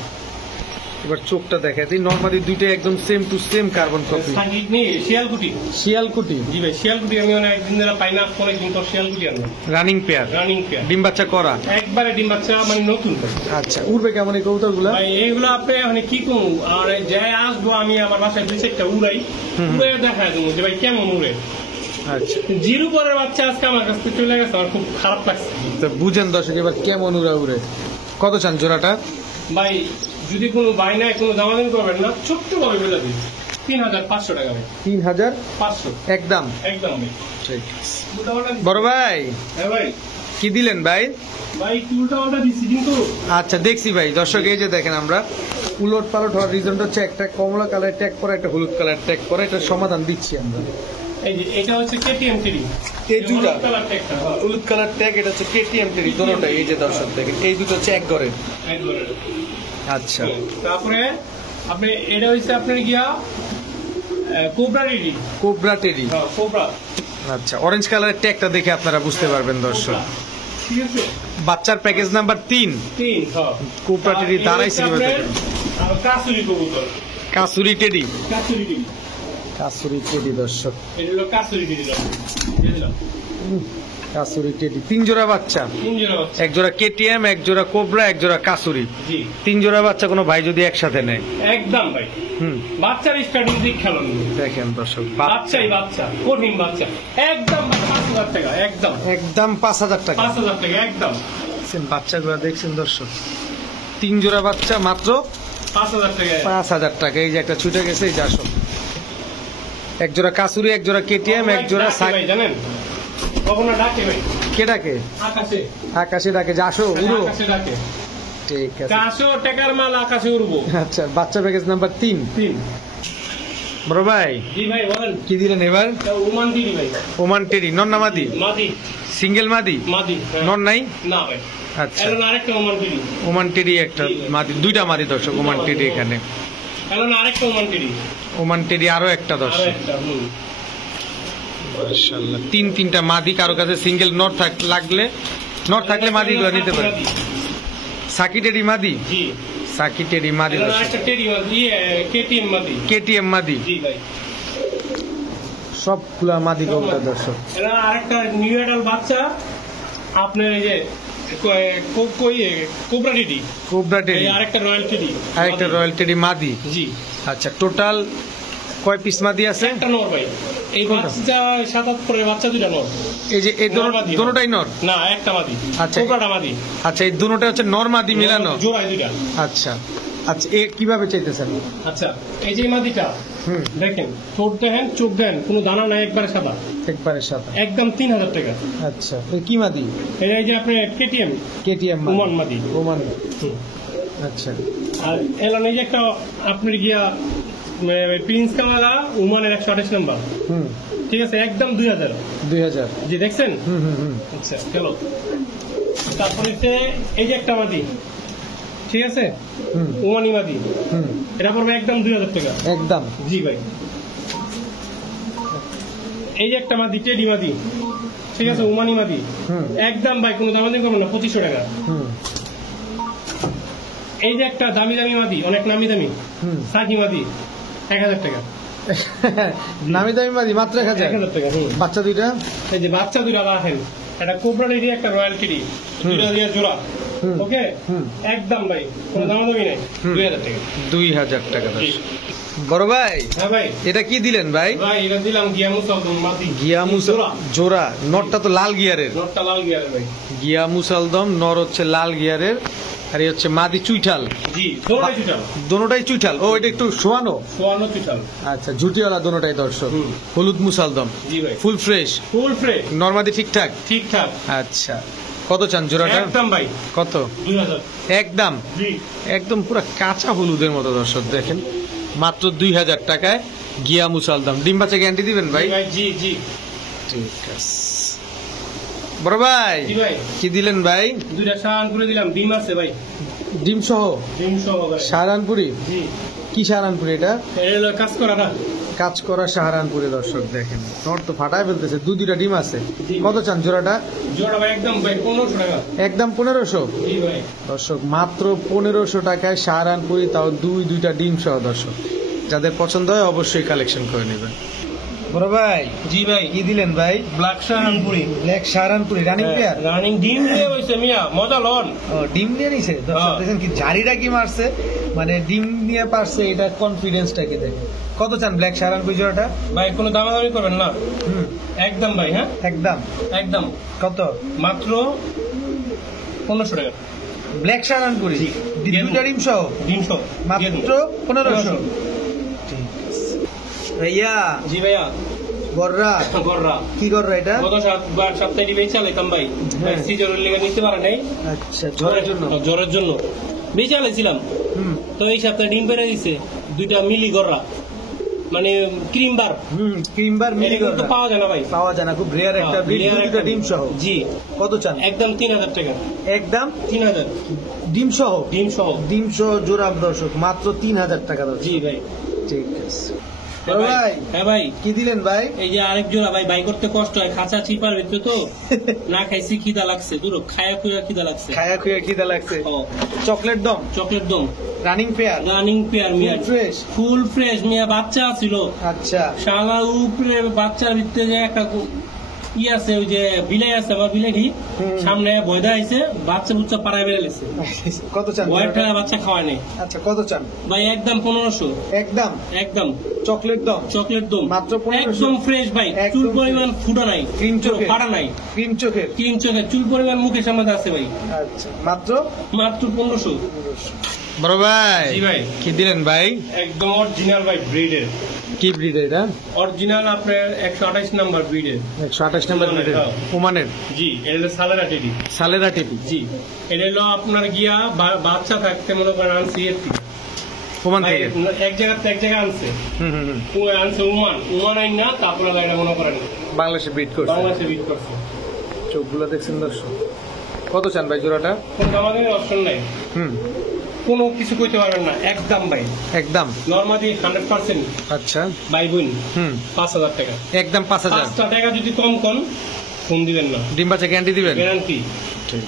এবার চোখটা দেখে দিই, নরমালি দুইটাই একদম same to same carbon copy. Sakib নেই, শিয়ালকুটি। শিয়ালকুটি, জি ভাই, শিয়ালকুটি আমি অনেকদিন ধরে পাই না, অনেকদিন পর শিয়ালকুটি আনলাম। রানিং পেয়ার, রানিং পেয়ার, ডিম বাচ্চা করা। একবারে ডিম বাচ্চা, মানে নতুন। আচ্ছা, উড়বে কেমন এই কবুতর গুলা? ভাই এইগুলো আপনি মানে কি করবো, আর যাই আসবো আমি আমার বাসায় 2-4টা উড়াই, উড়ে দেখায় দেবো যে ভাই কেমন উড়ে। আচ্ছা, জিরো পরের বাচ্চা আজকে আমার কাছ থেকে চলে গেছে, আমার খুব খারাপ লাগছে। তো বুঝেন দর্শক এবার কেমন উড়া উড়ে। কত চান জোড়াটা? ভাই যদি কোনো বাইনায় কোনো দামাদামি করবেন না, ছোট্ট ভাবে বেলা দিই, 3,500 টাকা ভাই। 3,500 একদম। একদম ভাই। ঠিক আছে। বড় ভাই হ্যাঁ ভাই। কি দিলেন ভাই? ভাই উল্টাপাল্টা দিচ্ছি কিন্তু। আচ্ছা দেখছি ভাই, দর্শক এই যে দেখেন আমরা উলট পালট হওয়ার রিজনটা হচ্ছে একটা কমলা কালার ট্যাগ করা, একটা হলুদ কালার ট্যাগ করা, এটা সমাধান দিচ্ছি আমরা। এই যে এটা হচ্ছে কেটিএম টিডি, এই দুটা কালার টেকটা হলুদ কালার ট্যাগ, এটা হচ্ছে কেটিএম টেরি, দুটোটাই এই যে দর্শক দেখেন, এই দুটো হচ্ছে এক ঘরের। একবারে। আচ্ছা তারপরে আপনি এটা হচ্ছে আপনার গিয়া কোবরা টিডি, কোবরা টেরি। কোবরা। আচ্ছা অরেঞ্জ কালারের ট্যাগটা দেখে আপনারা বুঝতে পারবেন দর্শক। ঠিক আছে। বাচ্চার প্যাকেজ নাম্বার 3 হ্যাঁ। কোবরা টেরি দাঁড়াই সিনেমা থেকে। আর কাসুরি কবুতর, কাসুরি টেরি, কাসুরি টিডি, কাসুরি টেরি দর্শক, এটা হলো কাসুরি টিডি। বুঝলাম। কাসুরি টেরি 3 জোড়া বাচ্চা, 3 জোড়া বাচ্চা। এক জোড়া কেটিএম, এক জোড়া কোবরা, এক জোড়া কাসুরি। জি 3 জোড়া বাচ্চা কোনো ভাই যদি একসাথে নেয়। একদম ভাই। বাচ্চার স্টার্টিং দিক খেলুন দেখেন দর্শক, বাচ্চাই বাচ্চা, কঠিন বাচ্চা। একদম 5,000 টাকা, একদম একদম 5,000 টাকা। 5,000 টাকা একদম। বাচ্চাগুলো দেখছেন দর্শক, 3 জোড়া বাচ্চা মাত্র 5,000 টাকা। 5,000 টাকা। এই যে একটা ছুটে গেছে, এই যে আসো, এক জোড়া কাসুরি, এক জোড়া কেটিএম, এক জোড়া ভাই জানেন কখনো ডাকে ভাই, কে ডাকে? আকাশে। আকাশে ডাকে যে আসো উড়ো। আকাশে ডাকে। ঠিক আছে। 400 টাকার মাল আকাশে উড়বো। আচ্ছা বাচ্চা প্যাকেজ নাম্বার 3। বড় ভাই জি ভাই বলেন কি দিলেন এবার? ওমান দিদি ভাই। ওমান টেরি নন না মাদি? মাদি। সিঙ্গেল মাদি? মাদি। নন নাই? না ভাই। আচ্ছা এখন আরেকটা ওমান দিদি। ওমান টেরি একটা মাদি, দুইটা মাদি দর্শক ওমান টেরি এখানে। এখন আরেকটা ওমান দিদি। ওমান টেরি আরো একটা আরো দর্শক। একটা। মাশাআল্লাহ, তিনটা মাদি। কারো কাছে সিঙ্গেল নট থাকলে মাদিগুলো নিতে পারে। সাকি টেরি মাদি? জি সাকি টেরি মাদি এখন দর্শক। আরেকটা টেডি মাদি, কেটিএম মাদি। কেটিএম মাদি জি ভাই। সবগুলা মাদি কবুতর দর্শক। এরা আরেকটা নিউ অ্যাডাল্ট বাচ্চা আপনার এই যে কোবরা টিডি, কোবরা টেরি, এই আরেকটা রয়্যাল টিডি, আরেকটা রয়্যাল টেরি মাদি। জি আচ্ছা টোটাল কয় পিস মাদি আছে? একটা নর ভাই। এই বাচ্চা 7-8 পরের বাচ্চা দুইটা নর। এই যে এই মাদি। দুটোটাই নর? না একটা মাদি। আচ্ছা। কোবরাটা মাদি। আচ্ছা এই দুটোটা হচ্ছে নর মাদি মিলানো? জোড়ায় দুইটা। আচ্ছা আচ্ছা এ কিভাবে চাইতেছেন? আচ্ছা এই যে মাদিটা হুম দেখেন, ঠোঁট দেখেন, চোখ দেন, কোনো দানা নাই, একবারে সাদা, একবারে সাদা। একদম 3,000 টাকা। আচ্ছা এই কি মাদি? এই যে আপনার কেটিএম কেটিএম ওমান মাদি। ওমান। আচ্ছা আর এলাম এই যে একটা আপনার গিয়া প্রিন্স কামালা ওমানের 128 নাম্বার। হুম ঠিক আছে একদম 2,000। 2,000। জি দেখছেন? হুম হুম হুম আচ্ছা চলো। তারপরে হচ্ছে এই যে একটা মাদি, ঠিক আছে হুম ওমানি মাদি, হুম এটা পড়বে একদম 2,000 টাকা। একদম। জি ভাই। এই যে একটা মাদি, টেডি মাদি, ঠিক আছে ওমানি মাদি, হুম একদম ভাই কোনো দামাদামি করবেন না, 2,500 টাকা। হুম এই যে একটা দামি দামি মাদি, অনেক নামি দামি হুম সাকি মাদি, 1,000 টাকা। নামি দামি মাদি মাত্র 1,000। 1,000 টাকা। বাচ্চা দুইটা? এই যে বাচ্চা দুইটা রাখেন, একটা কোবরা টিডি, একটা রয়্যাল টিডি, দুইটা দিয়ে জোড়া। হুম। ওকে হুম। একদম ভাই কোনো দামাদামি নাই, হুম। 2,000 টাকা। 2,000 টাকা জি। দর্শক। বড় ভাই হ্যাঁ ভাই। এটা কি দিলেন ভাই? ভাই এটা দিলাম গিয়ামুসালদম মাদি। গিয়ামুসা জোড়া, নরটা তো লাল গিয়ারের। নটটা লাল গিয়ারের ভাই। গিয়ামুসালদম নর হচ্ছে লাল গিয়ারের, আর এই হচ্ছে মাদি চুইঠাল। জি দোনোটাই চুটাল। দোনোটাই চুইঠাল। ও এটা একটু শোয়ানো। সোয়ানো চুটাল। আচ্ছা ঝুটিওয়ালা দোনোটাই দর্শক। হুম। হলুদ মুসালদম, জি ভাই। ফুল ফ্রেশ, ফুল ফ্রেশ, নরমাদি ঠিকঠাক। ঠিকঠাক। আচ্ছা কত চান জোড়াটা? একদম ভাই কত? 2,000। একদম জি একদম পুরো কাঁচা হলুদের মতো দর্শক দেখেন, মাত্র 2,000 টাকায় গিয়া মুসালদম। ডিম বাচ্চা গ্যারান্টি দিবেন ভাই? ভাই জি জি। ঠিক আছে। বড় ভাই জি ভাই। কি দিলেন ভাই? দুইটা সাহান করে দিলাম, ডিম আছে ভাই, ডিম সহ ডিম সহ ভাই। সাহারানপুরি? জি কি সাহারানপুরি এটা? এটা হলো কাজ করা না। কাজ করা সাহারানপুরি দর্শক দেখেন, নর তো ফাটায় ফেলতেছে। দুইটা ডিম আছে। জি। কত চান জোড়াটা? জোড়া ভাই একদম ভাই 1,500 টাকা। একদম 1,500। জি ভাই। দর্শক মাত্র 1,500 টাকায় সাহারানপুরি, তাও দুইটা ডিম সহ দর্শক। যাদের পছন্দ হয় অবশ্যই কালেকশন করে নেবেন। বড় ভাই জি ভাই। কি দিলেন ভাই? Black Saharanpuri. Black Saharanpuri running pair. Running ডিম দিয়ে হইছে মিয়া, মজা লন। ও ডিম নিয়ে নিছে দর্শক, হ্যাঁ। দেখেন কি ঝাড়িটা কি মারছে, মানে ডিম নিয়ে পারছে, এটা কনফিডেন্সটা কি দেখেন। কত চান ব্ল্যাক সাহারানপুরি জোড়াটা? ভাই কোনো দামাদামি করবেন না, হুম একদম ভাই। হ্যাঁ একদম। একদম কত? মাত্র 1,500 টাকা। ব্ল্যাক সাহারানপুরি দুইটা ডিম সহ ডিম সহ মাত্র 1,500। ঠিক আছে। ভাইয়া জি ভাইয়া গররা গররা কি গররা এটা? গত সপ্তাহে ডিবে চালাইতাম ভাই হ্যাঁ। সিজনের লেগে নিতে পারে নাই আচ্ছা ঝড়ের জন্য। জ্বরের জন্য বেশি চালাইছিলাম। হুম তো এই সপ্তাহে ডিম বেড়ে দিছে 2টা মিলি গররা, মানে ক্রিম বার। ক্রিমবার মিলি এটা কিন্তু গররা পাওয়া যায় না ভাই। পাওয়া যায় না, খুব রেয়ার একটা ব্রিড, Rare দুটো একটা ডিম সহ। জি কত চান? একদম 3000 টাকা। একদম 3000 ডিম সহ। ডিম সহ। ডিম সহ জোড়া দর্শক মাত্র 3000 টাকা দর্শক। জি ভাই। ঠিক আছে হ্যাঁ বড় ভাই হ্যাঁ ভাই, কি দিলেন ভাই? এই যে আরেক জোড়া ভাই, বাই করতে কষ্ট হয়, খাঁচা চিপার ভিতরে তো না খাইছি খিদা লাগছে, দূর খায়া খুয়া খিদা লাগছে। খায়া খুয়া খিদা লাগছে। ও, চকলেট দম চকলেট দম রানিং পেয়ার রানিং পেয়ার মিয়া, ফ্রেশ। ফুল ফ্রেশ মিয়া, বাচ্চা ছিল আচ্ছা শালা উপরে, বাচ্চার ভিতরে যে একটা ই আছে, ওই যে বিলাই আছে আমার বিলাইটি সামনে বয়দা আইছে, বাচ্চা বুচ্চা পাড়ায় বেড়েছে, কত চান? বয়টা বাচ্চা খাওয়ায় নাই আচ্ছা কত চান? ভাই। একদম 1500। একদম একদম চকলেট দম চকলেট দম মাত্র 1500। একদম ফ্রেশ ভাই, একদম চুল fresh। পরিমাণ ফুটা নাই, ক্রিম চোখের। ফাটা নাই, ক্রিম চোখের। ক্রিম চোখে চুল পরিমাণ মুখের সামনে আছে ভাই, আচ্ছা মাত্র মাত্র 1500। বড় ভাই জি ভাই। কি দিলেন ভাই? একদম অরিজিনাল ভাই, ব্রিডের। কি ব্রিড এটা? অরিজিনাল আপনার 128 নাম্বার ব্রিডের। 128 নম্বর ব্রিড হ্যাঁ। ওমানের জি, এটা হলো সালারা টেডি। সালেরা টিপি। জি, এটা হলো আপনার গিয়া বাচ্চা থাকতে মনে করেন আনছি এর থেকে। ওমান ভাই, থেকে। এক জায়গা আনছে, হুম হুম হুম। আনছে উমান আইন না, তারপরে এটা মনে করেন বাংলাদেশে ব্রিড করছে। বাংলাদেশে বিট করছে। চোখগুলো দেখছেন দর্শক। কত চান ভাই জোড়াটা? কোনো দামাদামি অপশন নাই, হুম কোনো কিছু কইতে পারবেন না, একদম ভাই। একদম। নর্মালি 100% আচ্ছা বাই বোন হুম 5000 টাকা। একদম 5000। 5টা টাকা যদি কম ফোন দিবেন না, ডিম বাচ্চা গ্যারান্টি দিবেন? গ্যারান্টি। ঠিক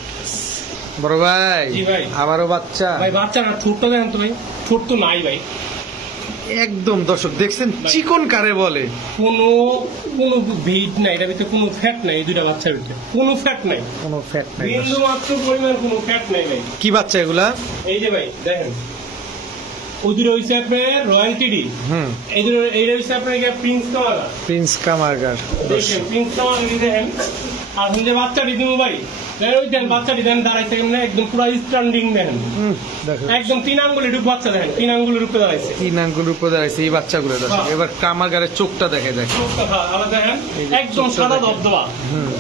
বড় ভাই। জি ভাই। আবারও বাচ্চা। ভাই বাচ্চাটা ছোট্ট দেখেন তো ভাই, ছোট্ট নাই ভাই, একদম দর্শক দেখছেন চিকন কারে বলে। কোনো কোনো ভিট নাই, এটার ভিতরে কোনো ফ্যাট নাই, এই দুইটা বাচ্চার ভিতরে কোনো ফ্যাট নাই, কোনো ফ্যাট নাই দর্শক। বিন্দু মাত্র পরিমাণ কোনো ফ্যাট নাই ভাই। কি বাচ্চা এগুলা? এই যে ভাই দেখেন, ওদের হইছে আপনার রয়্যাল টিডি, হুম এইটা হইছে আপনার প্রিন্স কামারা। প্রিন্স কামারগার দেখেন প্রিন্স কামারা দেখেন, আর যে বাচ্চাটি দিব ভাই, ওই দেন বাচ্চাটি দেন দাঁড়াইছে কেমন, একদম পুরো স্ট্যান্ডিং দেখেন, দেখো একদম 3 আঙ্গুলের রূপ বাচ্চা দেখেন, 3 আঙ্গুলের রূপে দাঁড়াইছে। তিন আঙ্গুল উপরে দাঁড়াইছে এই বাচ্চাগুলো দর্শক। হ্যাঁ। এবার কামারগারের চোখটা দেখে দেখে। আলাদা দেখেন, এই যে একদম চোখটা সাদা দেখেন। দবদবা,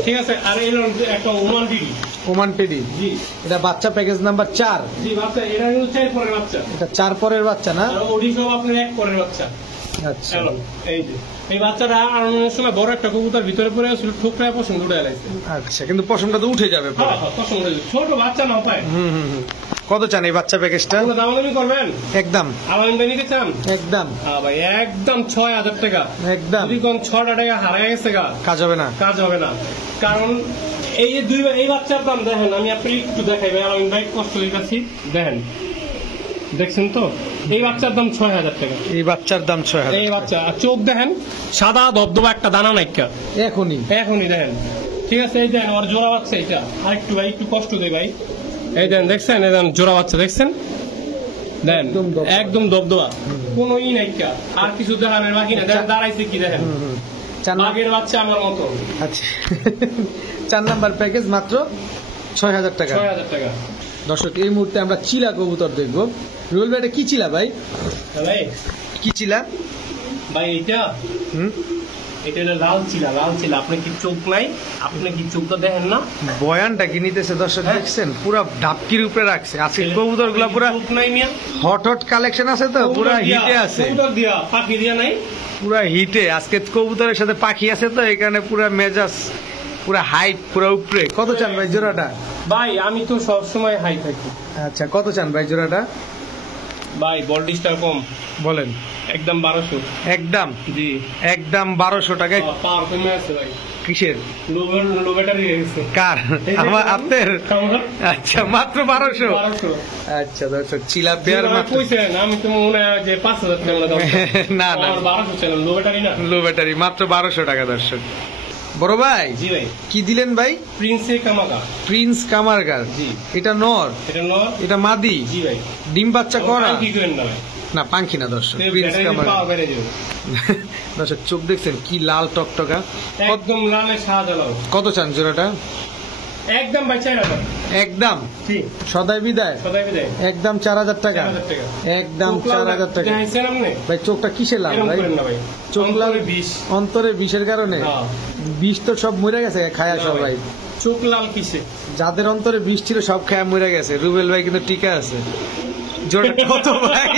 ঠিক আছে। আর এর একটা ওমান টিডি। Oman teddy. জি এটা বাচ্চা প্যাকেজ নাম্বার 4। জি, বাচ্চা এটা হচ্ছে 4 পরের বাচ্চা, এটা 4 পরের বাচ্চা না? আর ওডিসব আপনার 1 পরের বাচ্চা। আচ্ছা এমন, এই যে এই বাচ্চাটা আনানোর সময় বড় একটা কবুতর ভিতরে পড়ে আসছিল, ঠোকরায় পছন্দ উঠে গেছে। আচ্ছা কিন্তু পশমটা তো উঠে যাবে পরে। হ্যাঁ হ্যাঁ, পছন্দ হয়েছে, ছোট বাচ্চা না পায়। কত চান এই বাচ্চা প্যাকেজটা? কোনো দামাদামি করবেন? একদম আলামিন ভাই নিতে চান? একদম হ্যাঁ ভাই, একদম 6000 টাকা। একদম যদি কোন 6টা টাকা হারায় গেছে গা, কাজ হবে না। কাজ হবে না। কারণ এই যে এই বাচ্চার দাম দেখেন, আমি আপনি একটু দেখাই ভাই, আলামিন ভাই কষ্ট হয়ে গেছি দেখেন, দেখছেন তো এই বাচ্চার দাম 6000 টাকা। এই বাচ্চার দাম 6000। এই বাচ্চা, আর চোখ দেখেন সাদা ধবধবা, একটা দানা নাইকা এখনই এখনই দেখেন, ঠিক আছে। এই দেখেন ওর জোড়া বাচ্চা, এটা আর একটু ভাই একটু কষ্ট দেয় ভাই, এই দেন দেখছেন, এই দেন জোড়া বাচ্চা দেখছেন, দেন একদম দবদবা। একদম দবদবা, কোনো ই নাইকা, আর কিছু দেখানোর বাকি না। দেখেন দাঁড়াইছে কি দেখেন, চার নাম্বার। বাঘের বাচ্চা আমার মতো। আচ্ছা 4 নাম্বার প্যাকেজ মাত্র 6000 টাকা। 6000 টাকা। দর্শক এই মুহূর্তে আমরা চিলা কবুতর দেখবো। রুল ভাই এটা কি চিলা ভাই? ভাই কি চিলা? ভাই এটা হুম এটা হলো লাল চিলা, লাল চিলা। আপনি কি চোখ নাই? আপনি কি চোখটা দেখেন না? বয়ানটা কি নিতেছে দর্শক হ্যাঁ। দেখছেন? পুরা ডাবকির উপরে রাখছে। আজকে কবুতর গুলা পুরা চোখ নাই মিয়া, হট হট কালেকশন আছে তো, পুরা কবুতর দিয়া, হিটে আছে, কবুতর দিয়া, পাখি দিয়া নাই। পুরা হিটে। আজকে কবুতরের সাথে পাখি আছে তো এই কারণে পুরা মেজাজ পুরা হাইট পুরা উপরে। কত চান ভাই জোড়াটা? ভাই আমি তো সবসময় হাই থাকি আচ্ছা কত চান ভাই জোড়াটা? ভাই, বলডিসটা কম, বলেন। একদম 1200। একদম জি, একদম 1200 টাকায়। পাওয়ার কমে আছে ভাই, কিসের? লো ব্যাটারি হয়ে গেছে কার? আমার আপনার? আমার আচ্ছা মাত্র 1200। 1200। আচ্ছা দর্শক চিলা পেয়ার মাত্র। কইছেন, আমি তো মনে হয় যে 5000 টাকা দাম। না না আমার 1200 ছিল, লো ব্যাটারি না। লো ব্যাটারি মাত্র 1200 টাকা দর্শক। বড় ভাই জি ভাই, কি দিলেন ভাই? প্রিন্সে কামাকা। প্রিন্স কামারগার। জি। এটা নর, এটা নর। এটা মাদি। জি ভাই, ডিম বাচ্চা করা কি করেন না ভাই, না পাঙ্খি না দর্শক। প্রিন্স ব্যাটারি কামারগার পাওয়ার বেড়ে যাবে। দর্শক চোখ দেখছেন কি লাল টকটকা। একদম লালে সাদা লাল। কত চান জোড়াটা? একদম ভাই 4000। একদম জি সদাই বিদায় সদাই বিদায় একদম 4000 টাকা 4000 টাকা। একদম চোখ লাল 4000 টাকা দেখাইছেন আপনি? ভাই চোখটা কিসে লাল এরকম ভাই করেন না ভাই। চোখ লাল অন্তরে বিষ। অন্তরে বিষের কারণে হ্যাঁ। বিষ তো সব মরে গেছে খায়া না সবাই ভাই, চোখ লাল কিসে? যাদের অন্তরে বিষ ছিল সব খায়া মরে গেছে রুবেল ভাই কিন্তু টিকা আছে জোরটা কত ভাই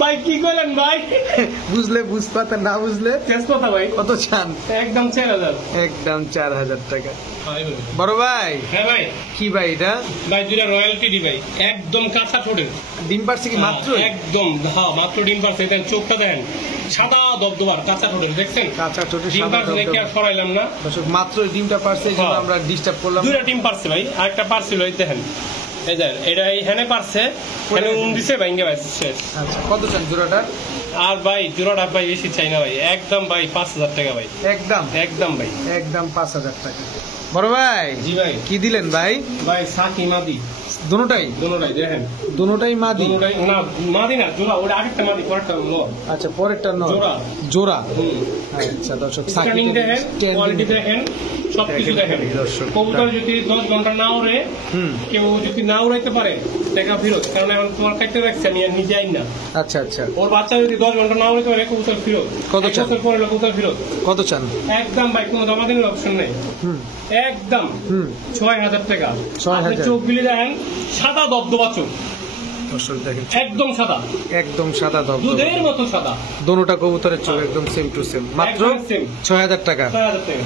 ভাই কি করলেন ভাই? বুঝলে বুঝপাতে না বুঝলে শেষ কথা ভাই, কত চান একদম 4000। একদম 4000 টাকা ভাই বলুন। বড় ভাই হ্যাঁ ভাই, কি ভাই এটা ভাই দুইটা রয়্যালটি ডি ভাই, একদম কাঁচা ঠোঁটের। ডিম পারছে কি মাত্র একদম হ্যাঁ, মাত্র ডিম পারছে। দেখেন চোখটা দেখেন, সাদা দবদবার কাঁচা ঠোঁটের, দেখছেন? কাঁচা ঠোঁটে ডিম সাদা পারছে দেখে আর দবদবা। সরাইলাম না। দর্শক মাত্র ডিমটা পারছে এই জন্য হ্যাঁ। আমরা ডিস্টার্ব করলাম দুইটা ডিম পারছে ভাই, আরেকটা পারছিল এই দেখেন, এই দেখেন এটা এই হেনে পারছে, হেনে উন দিছে ভাঙ্গে ভাই শেষ। আচ্ছা কত চান জোড়াটা আর ভাই জোড়াটা ভাই বেশি চাই না ভাই, একদম ভাই 5000 টাকা ভাই, একদম একদম ভাই। একদম 5000 টাকা বড় ভাই জি ভাই, কি দিলেন ভাই ভাই সাকি মাদি দুটোটাই দোনোটাই দেখেন, দুটোটাই মাদি দোনোটাই না মাদি না জোড়া, ওটা আরেকটা মাদি পরেরটা হলো আচ্ছা পরেরটা নয় জোড়া। জোড়া হুম। আচ্ছা দর্শক স্ট্যান্ডিং দেখেন, কোয়ালিটি দেখেন, সবকিছু দেখেন। দর্শক। কবুতর যদি 10 ঘন্টা না উড়ে, হুম কেউ যদি না উড়াইতে পারে টাকা ফেরত, কারণ এখন তোমার কাটতে দেখছে আমি আর নিজে আইন না। আচ্ছা আচ্ছা ওর বাচ্চা যদি 10 ঘন্টা না উড়াইতে পারে কবুতর ফেরত, কত এক চান? বছর পরে হলো কবুতর ফেরত। কত চান একদম ভাই, কোনো জমা দিনের অপশন নেই, হুম একদম হুম 6000 টাকা। 6000 আপনি চোখ বিলে দেখেন, সাদা দবদবা চোখ, দর্শক দেখেন একদম সাদা, একদম সাদা দবদবা দুধের মতো সাদা, দোনোটা কবুতরের চোখ একদম সেম টু সেম মাত্র একদম same। 6000 টাকা 6000 টাকা।